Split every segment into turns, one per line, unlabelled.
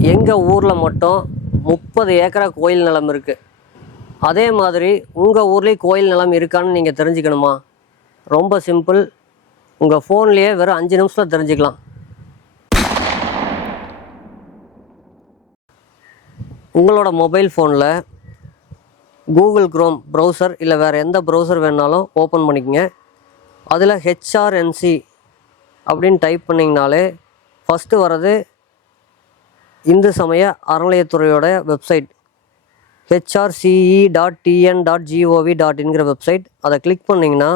எங்கள் ஊரில் மட்டும் முப்பது ஏக்கரா கோயில் நிலம் இருக்குது அதே மாதிரி உங்கள் ஊர்லேயும் கோயில் நிலம் இருக்கான்னு நீங்கள் தெரிஞ்சுக்கணுமா? ரொம்ப சிம்பிள். உங்கள் ஃபோன்லேயே வெறும் அஞ்சு நிமிஷத்தில் தெரிஞ்சுக்கலாம். உங்களோட மொபைல் ஃபோனில் கூகுள் க்ரோம் ப்ரௌசர் இல்லை வேறு எந்த ப்ரௌசர் வேணாலும் ஓப்பன் பண்ணிக்கங்க. அதில் ஹெச்ஆர்என்சி அப்படின்னு டைப் பண்ணிங்கனாலே ஃபஸ்ட்டு வர்றது இந்து சமய அறநிலையத்துறையோட website HRCE dot TN dot GOV dot இன்கிற website அதை கிளிக் பண்ணிங்கன்னா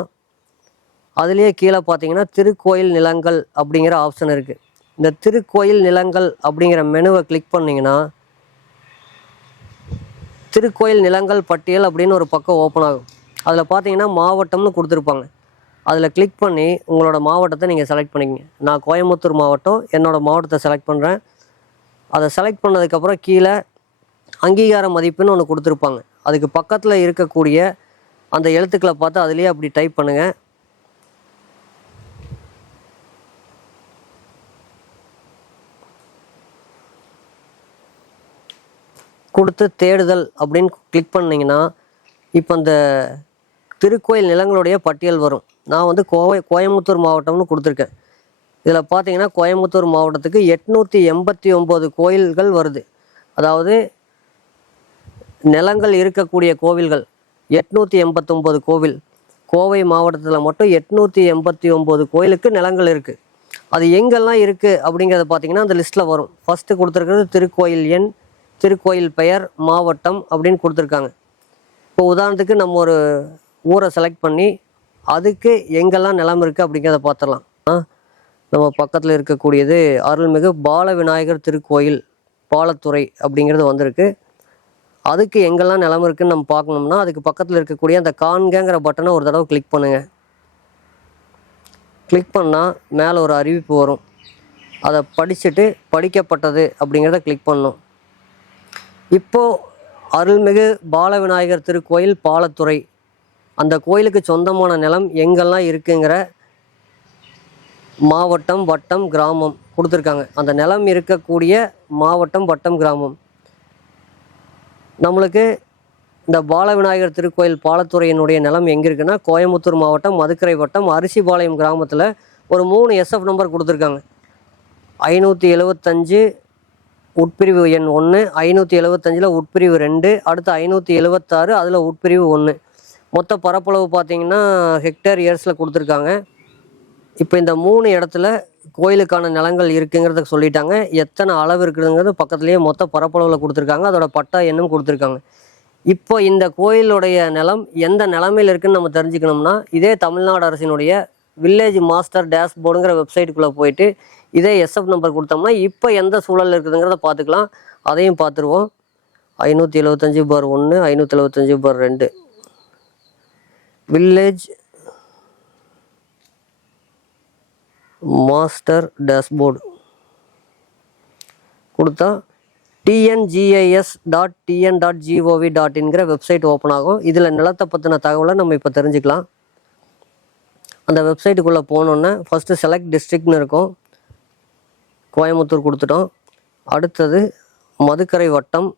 அதுலேயே கீழே பார்த்தீங்கன்னா திருக்கோயில் நிலங்கள் அப்படிங்கிற ஆப்ஷன் இருக்குது இந்த திருக்கோயில் நிலங்கள் அப்படிங்கிற மெனுவை கிளிக் பண்ணிங்கன்னா திருக்கோயில் நிலங்கள் பட்டியல் அப்படின்னு ஒரு பக்கம் ஓப்பன் ஆகும். அதில் பார்த்தீங்கன்னா மாவட்டம்னு கொடுத்துருப்பாங்க. அதில் கிளிக் பண்ணி உங்களோட மாவட்டத்தை நீங்கள் செலக்ட் பண்ணிக்கங்க. நான் கோயம்புத்தூர் மாவட்டம் என்னோடய மாவட்டத்தை செலக்ட் பண்ணுறேன் அதை செலக்ட் பண்ணதுக்கப்புறம் கீழே அங்கீகார மதிப்புன்னு ஒன்று கொடுத்துருப்பாங்க. அதுக்கு பக்கத்தில் இருக்கக்கூடிய அந்த எழுத்துக்களை பார்த்து அதுலேயே அப்படி டைப் பண்ணுங்கள் கொடுத்து தேடுதல் அப்படின்னு கிளிக் பண்ணிங்கன்னா இப்போ அந்த திருக்கோயில் நிலங்களுடைய பட்டியல் வரும். நான் வந்து கோவை கோயம்புத்தூர் மாவட்டம்னு கொடுத்துருக்கேன். இதில் பார்த்தீங்கன்னா கோயம்புத்தூர் மாவட்டத்துக்கு எட்நூற்றி எண்பத்தி ஒம்பது கோயில்கள் வருது. அதாவது நிலங்கள் இருக்கக்கூடிய கோவில்கள் எட்நூற்றி எண்பத்தொம்போது கோவில். கோவை மாவட்டத்தில் மட்டும் எட்நூற்றி எண்பத்தி ஒம்பது கோயிலுக்கு நிலங்கள் இருக்குது அது எங்கெல்லாம் இருக்குது அப்படிங்கிறத பார்த்தீங்கன்னா அந்த லிஸ்ட்டில் வரும். ஃபஸ்ட்டு கொடுத்துருக்கிறது திருக்கோயில் எண் திருக்கோயில் பெயர் மாவட்டம் அப்படின்னு கொடுத்துருக்காங்க. இப்போ உதாரணத்துக்கு நம்ம ஒரு ஊரை செலக்ட் பண்ணி அதுக்கு எங்கெல்லாம் நிலம் இருக்குது அப்படிங்கிறத பார்த்துடலாம் ஆ நம்ம பக்கத்தில் இருக்கக்கூடியது அருள்மிகு பால விநாயகர் திருக்கோயில் பாலத்துறை அப்படிங்கிறது வந்திருக்கு. அதுக்கு எங்கெல்லாம் நிலம் இருக்குன்னு நம்ம பார்க்கணும்னா அதுக்கு பக்கத்தில் இருக்கக்கூடிய அந்த காண்கங்கிற பட்டனை ஒரு தடவை கிளிக் பண்ணுங்கள் கிளிக் பண்ணால் மேலே ஒரு அறிவிப்பு வரும். அதை படிச்சுட்டு படிக்கப்பட்டது அப்படிங்கிறத கிளிக் பண்ணணும். இப்போது அருள்மிகு பால விநாயகர் திருக்கோயில் பாலத்துறை. அந்த கோயிலுக்கு சொந்தமான நிலம் எங்கெல்லாம் இருக்குங்கிற மாவட்டம் வட்டம் கிராமம் கொடுத்துருக்காங்க. அந்த நிலம் இருக்கக்கூடிய மாவட்டம் வட்டம் கிராமம். நம்மளுக்கு இந்த பால விநாயகர் திருக்கோயில் பாலத்துறையினுடைய நிலம் எங்கே இருக்குன்னா கோயம்புத்தூர் மாவட்டம் மதுக்கரை வட்டம் அரிசிபாளையம் கிராமத்தில் ஒரு மூணு எஸ்எஃப் நம்பர் கொடுத்துருக்காங்க. ஐநூற்றி எழுவத்தஞ்சு உட்பிரிவு எண் ஒன்று ஐநூற்றி எழுவத்தஞ்சில் உட்பிரிவு ரெண்டு அடுத்து ஐநூற்றி எழுவத்தாறு அதில் உட்பிரிவு ஒன்று மொத்த பரப்பளவு பார்த்திங்கன்னா ஹெக்டேர் இயர்ஸில் கொடுத்துருக்காங்க. இப்போ இந்த மூணு இடத்துல கோயிலுக்கான நிலங்கள் இருக்குங்கிறத சொல்லிட்டாங்க. எத்தனை அளவு இருக்குதுங்கிறது பக்கத்துலேயே மொத்த பரப்பளவில் கொடுத்துருக்காங்க. அதோட பட்டா எண்ணும் கொடுத்துருக்காங்க. இப்போ இந்த கோயிலுடைய நிலம் எந்த நிலமையில் இருக்குன்னு நம்ம தெரிஞ்சுக்கணும்னா இதே தமிழ்நாடு அரசினுடைய வில்லேஜ் மாஸ்டர் டேஷ்போர்டுங்கிற வெப்சைட்டுக்குள்ளே போயிட்டு இதே எஸ்எஃப் நம்பர் கொடுத்தோம்னா இப்போ எந்த சூழல் இருக்குதுங்கிறத பார்த்துக்கலாம். அதையும் பார்த்துருவோம். ஐநூற்றி எழுவத்தஞ்சு பார் ஒன்று ஐநூற்றி எழுவத்தஞ்சு பார் ரெண்டு. Village master dashboard. கொடுத்தா TNGIS dot TN dot GOV dot இன்கிற website open ஆகும். இதில் நிலத்தை பற்றின தகவலை நம்ம இப்போ தெரிஞ்சுக்கலாம். அந்த வெப்சைட்டுக்குள்ளே போனோன்னே ஃபஸ்ட்டு செலக்ட் டிஸ்ட்ரிக்ட்னு இருக்கும். கோயம்புத்தூர் கொடுத்துட்டோம். அடுத்தது மதுக்கரை வட்டம்.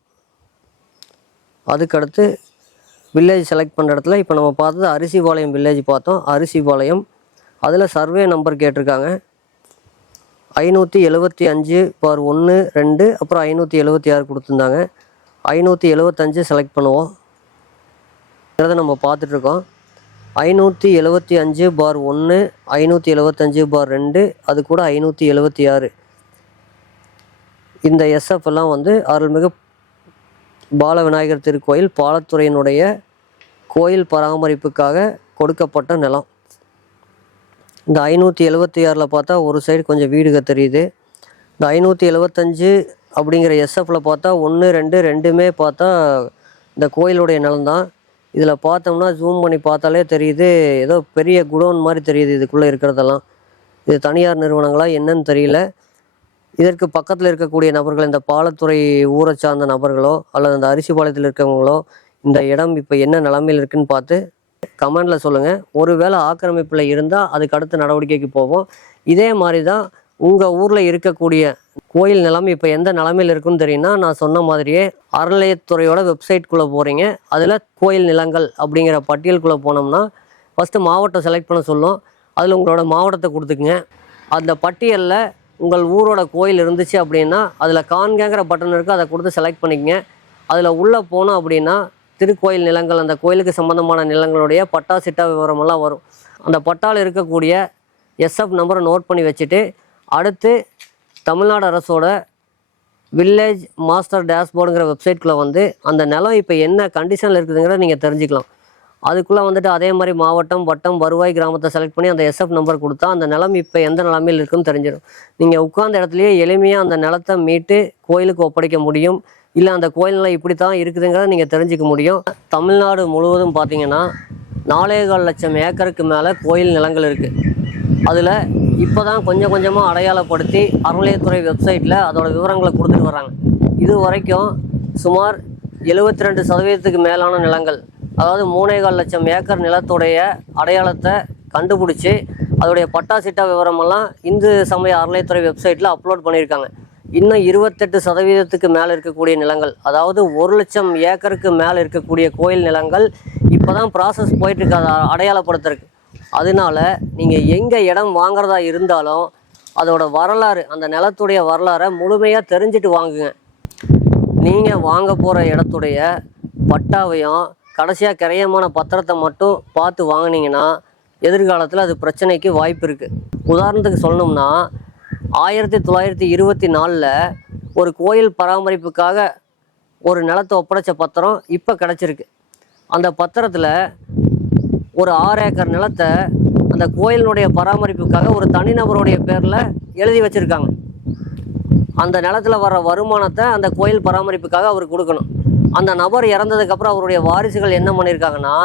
அதுக்கடுத்து வில்லேஜ் செலக்ட் பண்ணுற இடத்துல இப்போ நம்ம பார்த்தது அரிசிபாளையம் வில்லேஜ் பார்த்தோம். அரிசிபாளையம் அதில் சர்வே நம்பர் கேட்டிருக்காங்க. ஐநூற்றி எழுவத்தி அஞ்சு பார் ஒன்று ரெண்டு அப்புறம் ஐநூற்றி எழுவத்தி ஆறு கொடுத்துருந்தாங்க. ஐநூற்றி எழுவத்தஞ்சு செலக்ட் பண்ணுவோம். இதை நம்ம பார்த்துட்ருக்கோம் ஐநூற்றி எழுவத்தி அஞ்சு பார் ஒன்று ஐநூற்றி எழுவத்தஞ்சு பார் ரெண்டு அது கூட ஐநூற்றி எழுவத்தி ஆறு. இந்த எஸ்எஃப் எல்லாம் வந்து அருள்மிகு பால விநாயகர் திருக்கோயில் பாலத்துறையினுடைய கோயில் பராமரிப்புக்காக கொடுக்கப்பட்ட நிலம். இந்த ஐநூற்றி எழுபத்தி ஆறில் பார்த்தா ஒரு சைடு கொஞ்சம் வீடுக தெரியுது இந்த ஐநூற்றி எழுவத்தஞ்சு அப்படிங்கிற எஸ்எஃப்பில் பார்த்தா ஒன்று ரெண்டு ரெண்டுமே பார்த்தா இந்த கோயிலுடைய நிலம்தான். இதில் பார்த்தோம்னா ஜூம் பண்ணி பார்த்தாலே தெரியுது ஏதோ பெரிய குடோன் மாதிரி தெரியுது இதுக்குள்ளே இருக்கிறதெல்லாம். இது தனியார் நிறுவனங்களா என்னன்னு தெரியல. இதற்கு பக்கத்தில் இருக்கக்கூடிய நபர்கள் இந்த பாலத்துறை ஊரை சார்ந்த நபர்களோ அல்லது அந்த அரிசி பாளையத்தில் இருக்கிறவங்களோ இந்த இடம் இப்போ என்ன நிலமையில் இருக்குன்னு பார்த்து கமெண்டில் சொல்லுங்கள் ஒருவேளை ஆக்கிரமிப்பில் இருந்தால் அதுக்கு அடுத்த நடவடிக்கைக்கு போவோம். இதே மாதிரி தான் உங்கள் ஊரில் இருக்கக்கூடிய கோயில் நிலம் இப்போ எந்த நிலமையில் இருக்குன்னு தெரியும்னா நான் சொன்ன மாதிரியே அறநிலையத்துறையோட வெப்சைட்குள்ளே போகிறீங்க அதில் கோயில் நிலங்கள் அப்படிங்கிற பட்டியலுக்குள்ளே போனோம்னா ஃபஸ்ட்டு மாவட்டம் செலக்ட் பண்ண சொல்லும். அதில் உங்களோட மாவட்டத்தை கொடுத்துக்குங்க. அந்த பட்டியலில் உங்கள் ஊரோட கோயில் இருந்துச்சு அப்படின்னா அதில் காண்கங்கிற பட்டன் இருக்குது அதை கொடுத்து செலக்ட் பண்ணிக்கங்க. அதில் உள்ளே போனோம் அப்படின்னா திருக்கோயில் நிலங்கள் அந்த கோயிலுக்கு சம்மந்தமான நிலங்களுடைய பட்டா சிட்டா விவரமெல்லாம் வரும். அந்த பட்டாவில் இருக்கக்கூடிய எஸ்எஃப் நம்பரை நோட் பண்ணி வச்சுட்டு அடுத்து தமிழ்நாடு அரசோட வில்லேஜ் மாஸ்டர் டேஷ்போர்டுங்கிற வெப்சைட்குள்ளே வந்து அந்த நிலம் இப்போ என்ன கண்டிஷனில் இருக்குதுங்கிறத நீங்கள் தெரிஞ்சுக்கலாம். அதுக்குள்ளே வந்துட்டு அதே மாதிரி மாவட்டம் வட்டம் வருவாய் கிராமத்தை செலக்ட் பண்ணி அந்த எஸ்எஃப் நம்பர் கொடுத்தா அந்த நிலம் இப்போ எந்த நிலமையில் இருக்குன்னு தெரிஞ்சிடும். நீங்கள் உட்கார்ந்த இடத்துலையே எளிமையாக அந்த நிலத்தை மீட்டு கோயிலுக்கு ஒப்படைக்க முடியும். இல்லை அந்த கோயில் இப்படி தான் இருக்குதுங்கிறத நீங்கள் தெரிஞ்சுக்க முடியும். தமிழ்நாடு முழுவதும் பார்த்தீங்கன்னா நாலேகால் லட்சம் ஏக்கருக்கு மேலே கோயில் நிலங்கள் இருக்குது அதில் இப்போ தான் கொஞ்சம் கொஞ்சமாக அடையாளப்படுத்தி அறநிலையத்துறை வெப்சைட்டில் அதோட விவரங்களை கொடுத்துட்டு வராங்க இது வரைக்கும் சுமார் எழுபத்தி ரெண்டு சதவீதத்துக்கு மேலான நிலங்கள் அதாவது மூணேகால் லட்சம் ஏக்கர் நிலத்துடைய அடையாளத்தை கண்டுபிடிச்சி அதோடைய பட்டா சிட்டா விவரமெல்லாம் இந்து சமய அறநிலையத்துறை வெப்சைட்டில் அப்லோட் பண்ணியிருக்காங்க. இன்னும் இருபத்தெட்டு சதவீதத்துக்கு மேலே இருக்கக்கூடிய நிலங்கள் அதாவது ஒரு லட்சம் ஏக்கருக்கு மேலே இருக்கக்கூடிய கோயில் நிலங்கள் இப்போ தான் ப்ராசஸ் போயிட்டுருக்கு அதை அடையாளப்படுத்துறதுக்கு. அதனால நீங்கள் எங்கே இடம் வாங்குறதா இருந்தாலும் அதோட வரலாறு அந்த நிலத்துடைய வரலாறை முழுமையாக தெரிஞ்சுட்டு வாங்குங்க. நீங்கள் வாங்க போகிற இடத்துடைய பட்டாவையும் கடைசியாக கிரையமான பத்திரத்தை மட்டும் பார்த்து வாங்கினீங்கன்னா எதிர்காலத்தில் அது பிரச்சனைக்கு வாய்ப்பு இருக்குது உதாரணத்துக்கு சொல்லணும்னா ஆயிரத்தி தொள்ளாயிரத்தி இருபத்தி நாலில் ஒரு கோயில் பராமரிப்புக்காக ஒரு நிலத்தை ஒப்படைச்ச பத்திரம் இப்போ கிடச்சிருக்கு. அந்த பத்திரத்தில் ஒரு ஆறு ஏக்கர் நிலத்தை அந்த கோயிலினுடைய பராமரிப்புக்காக ஒரு தனிநபருடைய பேரில் எழுதி வச்சுருக்காங்க. அந்த நிலத்துல வர்ற வருமானத்தை அந்த கோயில் பராமரிப்புக்காக அவர் கொடுக்கணும். அந்த நபர் இறந்ததுக்கப்புறம் அவருடைய வாரிசுகள் என்ன பண்ணியிருக்காங்கன்னா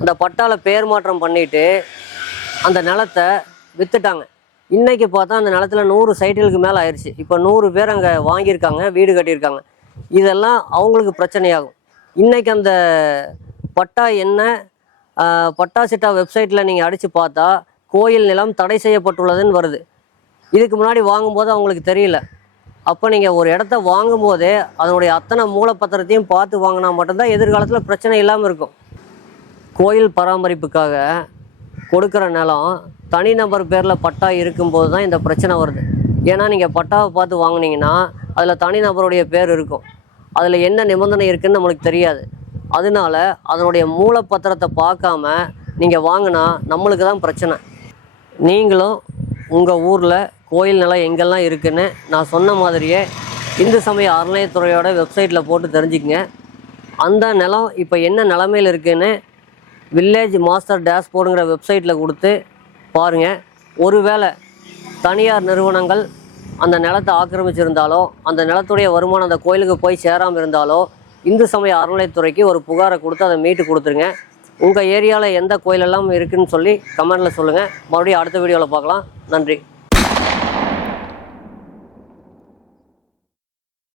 அந்த பட்டால பேர் மாற்றம் பண்ணிட்டு அந்த நிலத்தை வித்துட்டாங்க. இன்னைக்கு பார்த்தா அந்த நிலத்துல நூறு சைட்டுகளுக்கு மேலே ஆயிடுச்சு இப்போ நூறு பேர் அங்கே வாங்கியிருக்காங்க வீடு கட்டியிருக்காங்க. இதெல்லாம் அவங்களுக்கு பிரச்சனையாகும். இன்னைக்கு அந்த பட்டா என்ன பட்டா சிட்டா வெப்சைட்டில் நீங்கள் அடித்து பார்த்தா கோயில் நிலம் தடை செய்யப்பட்டுள்ளதுன்னு வருது. இதுக்கு முன்னாடி வாங்கும்போது அவங்களுக்கு தெரியல. அப்போ நீங்கள் ஒரு இடத்த வாங்கும்போதே அதனுடைய அத்தனை மூலப்பத்திரத்தையும் பார்த்து வாங்கினா மட்டும்தான் எதிர்காலத்தில் பிரச்சனை இல்லாமல் இருக்கும். கோயில் பராமரிப்புக்காக கொடுக்குற நிலம் தனிநபர் பேரில் பட்டா இருக்கும்போது தான் இந்த பிரச்சனை வருது. ஏன்னா நீங்கள் பட்டாவை பார்த்து வாங்கினீங்கன்னா அதில் தனிநபருடைய பேர் இருக்கும். அதில் என்ன நிபந்தனை இருக்குன்னு நம்மளுக்கு தெரியாது. அதனால அதனுடைய மூலப்பத்திரத்தை பார்க்காம நீங்கள் வாங்கினா நம்மளுக்கு தான் பிரச்சனை. நீங்களும் உங்கள் ஊரில் கோயில் நிலம் எங்கெல்லாம் இருக்குன்னு நான் சொன்ன மாதிரியே இந்து சமய அறநிலையத்துறையோட வெப்சைட்டில் போட்டு தெரிஞ்சுக்கங்க. அந்த நிலம் இப்போ என்ன நிலமையில் இருக்குன்னு வில்லேஜ் மாஸ்டர் டேஷ்போர்டுங்கிற வெப்சைட்டில் கொடுத்து பாருங்கள் ஒருவேளை தனியார் நிறுவனங்கள் அந்த நிலத்தை ஆக்கிரமிச்சிருந்தாலோ அந்த நிலத்துடைய வருமானம் அந்த கோயிலுக்கு போய் சேராமல் இருந்தாலோ இந்து சமய அறநிலையத்துறைக்கு ஒரு புகாரை கொடுத்து அதை மீட்டு கொடுத்துருங்க. உங்கள் ஏரியாவில் எந்த கோயிலெல்லாம் இருக்குதுன்னு சொல்லி கமெண்டில் சொல்லுங்கள் மறுபடியும் அடுத்த வீடியோவில் பார்க்கலாம். நன்றி.